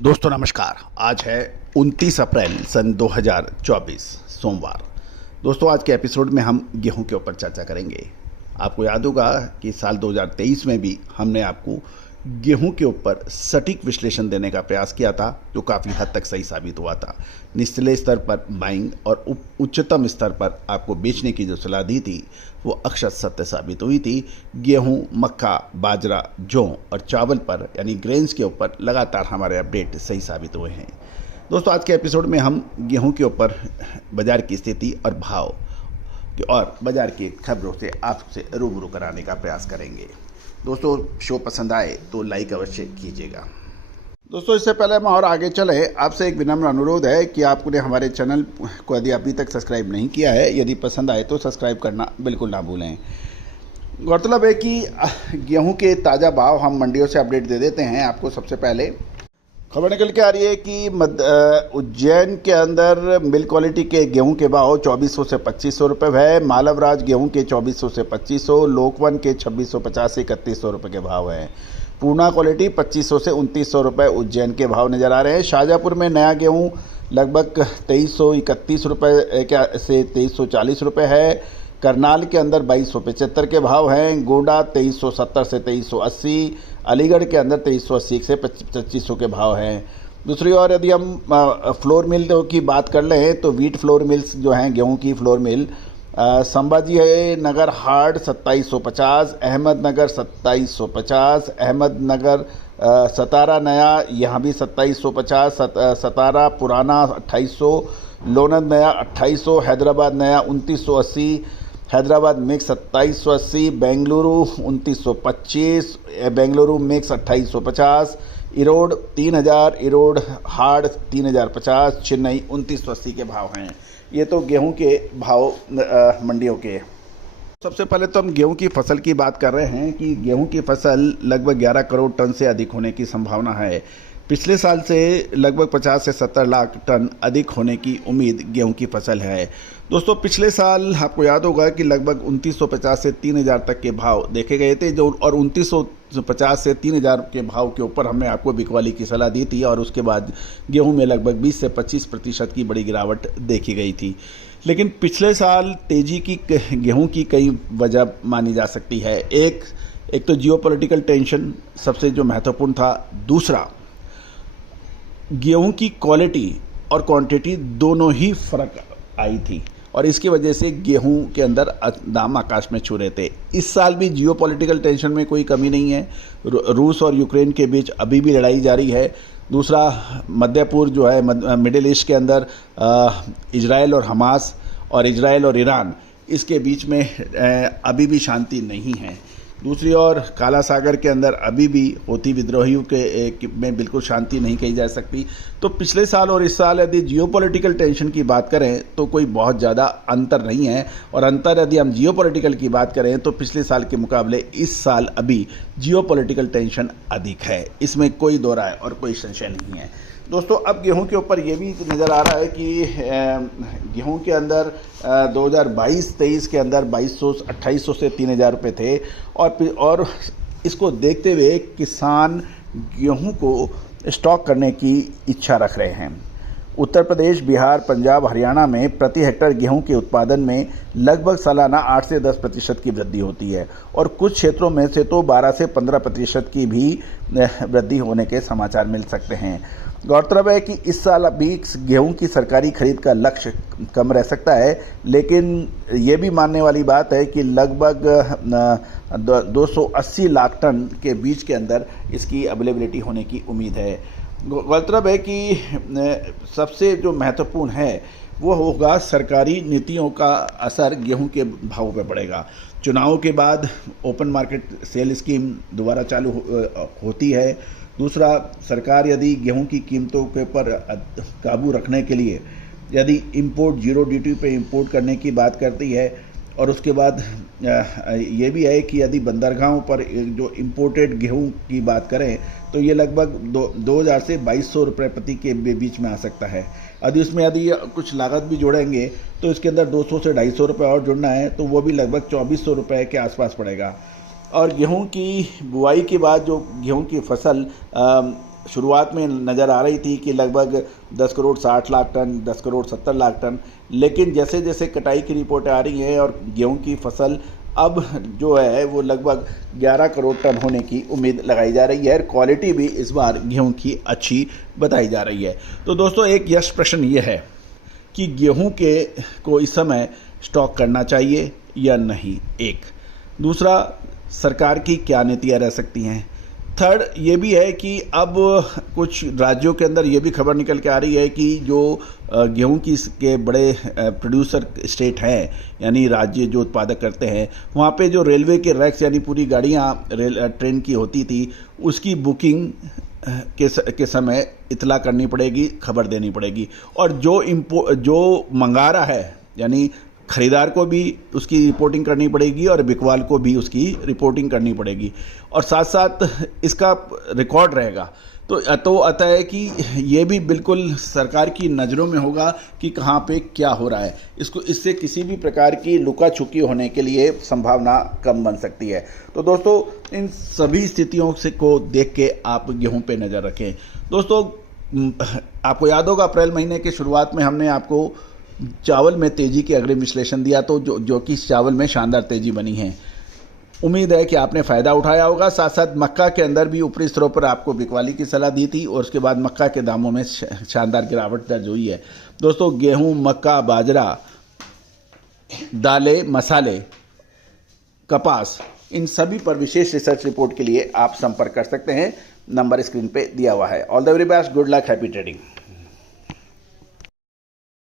दोस्तों नमस्कार। आज है 29 अप्रैल सन 2024 सोमवार। दोस्तों आज के एपिसोड में हम गेहूं के ऊपर चर्चा करेंगे। आपको याद होगा कि साल 2023 में भी हमने आपको गेहूं के ऊपर सटीक विश्लेषण देने का प्रयास किया था, जो काफ़ी हद तक सही साबित हुआ था। निचले स्तर पर बाइंग और उच्चतम स्तर पर आपको बेचने की जो सलाह दी थी वो अक्षर सत्य साबित हुई थी। गेहूं, मक्का, बाजरा, जौ और चावल पर यानी ग्रेन्स के ऊपर लगातार हमारे अपडेट सही साबित हुए हैं। दोस्तों आज के एपिसोड में हम गेहूं के ऊपर बाज़ार की स्थिति और भाव और बाज़ार की खबरों से आपसे रूबरू कराने का प्रयास करेंगे। दोस्तों शो पसंद आए तो लाइक अवश्य कीजिएगा। दोस्तों इससे पहले हम और आगे चले, आपसे एक विनम्र अनुरोध है कि आपने हमारे चैनल को यदि अभी तक सब्सक्राइब नहीं किया है, यदि पसंद आए तो सब्सक्राइब करना बिल्कुल ना भूलें। गौरतलब है कि गेहूं के ताज़ा भाव हम मंडियों से अपडेट दे देते हैं आपको। सबसे पहले खबर निकल के आ रही है कि उज्जैन के अंदर मिल क्वालिटी के गेहूं के भाव 2400 से 2500 रुपये है। मालवराज गेहूं के 2400 से 2500, लोकवन के 2650 से 3100 रुपये के भाव हैं। पूर्णा क्वालिटी 2500 से 2900 रुपये उज्जैन के भाव नज़र आ रहे हैं। शाहजहाँपुर में नया गेहूं लगभग 2331 रुपये से 2340 रुपये है। करनाल के अंदर 2275 के भाव हैं। गोंडा 2370 से 2380, अलीगढ़ के अंदर 2380 से 2500 के भाव हैं। दूसरी ओर यदि हम फ्लोर मिल की बात कर लें तो वीट फ्लोर मिल्स जो हैं, गेहूं की flour mill, Sambhaji Nagar hard 2750, Ahmednagar 2750, Ahmednagar सतारा नया यहाँ भी 2750, सतारा पुराना 2800, लोनंद नया 2800, हैदराबाद नया 2980, Hyderabad mix 2780, Bengaluru 2925, Bengaluru mix 2850, Erode 3000, Erode hard 3050, Chennai 2980 के भाव हैं। ये तो गेहूं के भाव मंडियों के। सबसे पहले तो हम गेहूं की फसल की बात कर रहे हैं कि गेहूं की फसल लगभग 11 करोड़ टन से अधिक होने की संभावना है। पिछले साल से लगभग 50 से 70 लाख टन अधिक होने की उम्मीद गेहूं की फसल है। दोस्तों पिछले साल आपको याद होगा कि लगभग 2950 से 3000 तक के भाव देखे गए थे, जो और 2950 से 3000 के भाव के ऊपर हमने आपको बिकवाली की सलाह दी थी और उसके बाद गेहूं में लगभग 20 से 25% की बड़ी गिरावट देखी गई थी। लेकिन पिछले साल तेजी की गेहूं की कई वजह मानी जा सकती है। एक तो जियोपॉलिटिकल टेंशन सबसे जो महत्वपूर्ण था। दूसरा, गेहूं की क्वालिटी और क्वांटिटी दोनों ही फर्क आई थी और इसकी वजह से गेहूं के अंदर दाम आकाश में छू रहे थे। इस साल भी जियोपॉलिटिकल टेंशन में कोई कमी नहीं है। रूस और यूक्रेन के बीच अभी भी लड़ाई जारी है। दूसरा, मध्य पूर्व जो है, मिडिल ईस्ट के अंदर इजराइल और हमास और इजराइल और ईरान, इसके बीच में अभी भी शांति नहीं है। दूसरी ओर काला सागर के अंदर अभी भी हौथी विद्रोहियों के में बिल्कुल शांति नहीं कही जा सकती। तो पिछले साल और इस साल यदि जियोपॉलिटिकल टेंशन की बात करें तो कोई बहुत ज़्यादा अंतर नहीं है। और अंतर यदि हम जियोपॉलिटिकल की बात करें तो पिछले साल के मुकाबले इस साल अभी जियोपॉलिटिकल टेंशन अधिक है, इसमें कोई दो राय और कोई संशय नहीं है। दोस्तों अब गेहूं के ऊपर ये भी नज़र आ रहा है कि गेहूं के अंदर 2022-23 के अंदर 2200-2800 से 3000 रुपये थे और इसको देखते हुए किसान गेहूं को स्टॉक करने की इच्छा रख रहे हैं। उत्तर प्रदेश, बिहार, पंजाब, हरियाणा में प्रति हेक्टेयर गेहूं के उत्पादन में लगभग सालाना 8 से 10% की वृद्धि होती है और कुछ क्षेत्रों में से तो 12 से 15% की भी वृद्धि होने के समाचार मिल सकते हैं। गौरतलब है कि इस साल अभी गेहूं की सरकारी खरीद का लक्ष्य कम रह सकता है, लेकिन ये भी मानने वाली बात है कि लगभग 280 लाख टन के बीच के अंदर इसकी अवेलेबिलिटी होने की उम्मीद है। गौरतलब है कि सबसे जो महत्वपूर्ण है वो होगा सरकारी नीतियों का असर गेहूं के भाव पर पड़ेगा। चुनाव के बाद ओपन मार्केट सेल स्कीम दोबारा चालू होती है। दूसरा, सरकार यदि गेहूं की कीमतों के ऊपर काबू रखने के लिए यदि इंपोर्ट जीरो ड्यूटी पे इंपोर्ट करने की बात करती है और उसके बाद ये भी है कि यदि बंदरगाहों पर जो इंपोर्टेड गेहूं की बात करें तो ये लगभग 2000 से 2200 रुपये प्रति के बीच में आ सकता है। यदि कुछ लागत भी जोड़ेंगे तो इसके अंदर 200 से 250 रुपये और जुड़ना है तो वो भी लगभग 2400 रुपये के आसपास पड़ेगा। और गेहूं की बुआई के बाद जो गेहूं की फसल शुरुआत में नज़र आ रही थी कि लगभग 10 करोड़ 60 लाख टन, 10 करोड़ 70 लाख टन, लेकिन जैसे जैसे कटाई की रिपोर्टें आ रही हैं और गेहूं की फसल अब जो है वो लगभग 11 करोड़ टन होने की उम्मीद लगाई जा रही है और क्वालिटी भी इस बार गेहूं की अच्छी बताई जा रही है। तो दोस्तों एक यश प्रश्न ये है कि गेहूं के को इस समय स्टॉक करना चाहिए या नहीं, एक। दूसरा, सरकार की क्या नीतियाँ रह सकती हैं। थर्ड ये भी है कि अब कुछ राज्यों के अंदर ये भी खबर निकल के आ रही है कि जो गेहूं की के बड़े प्रोड्यूसर स्टेट हैं, यानी राज्य जो उत्पादक करते हैं, वहाँ पे जो रेलवे के रैक्स यानी पूरी गाड़ियाँ ट्रेन की होती थी, उसकी बुकिंग के समय इतला करनी पड़ेगी, खबर देनी पड़ेगी। और जो मंगा रहा है यानी खरीदार को भी उसकी रिपोर्टिंग करनी पड़ेगी और बिकवाल को भी उसकी रिपोर्टिंग करनी पड़ेगी और साथ साथ इसका रिकॉर्ड रहेगा। तो अतः है कि ये भी बिल्कुल सरकार की नज़रों में होगा कि कहाँ पे क्या हो रहा है। इससे किसी भी प्रकार की लुका छुपी होने के लिए संभावना कम बन सकती है। तो दोस्तों इन सभी स्थितियों से को देख के आप गेहूं पे नज़र रखें। दोस्तों आपको याद होगा अप्रैल महीने के शुरुआत में हमने आपको चावल में तेज़ी के अग्रिम विश्लेषण दिया, तो जो कि चावल में शानदार तेज़ी बनी है। उम्मीद है कि आपने फ़ायदा उठाया होगा। साथ साथ मक्का के अंदर भी ऊपरी स्तरों पर आपको बिकवाली की सलाह दी थी और उसके बाद मक्का के दामों में शानदार गिरावट दर्ज हुई है। दोस्तों गेहूं, मक्का, बाजरा, दालें, मसाले, कपास, इन सभी पर विशेष रिसर्च रिपोर्ट के लिए आप संपर्क कर सकते हैं। नंबर स्क्रीन पे दिया हुआ है। All the very best, good luck, happy trading.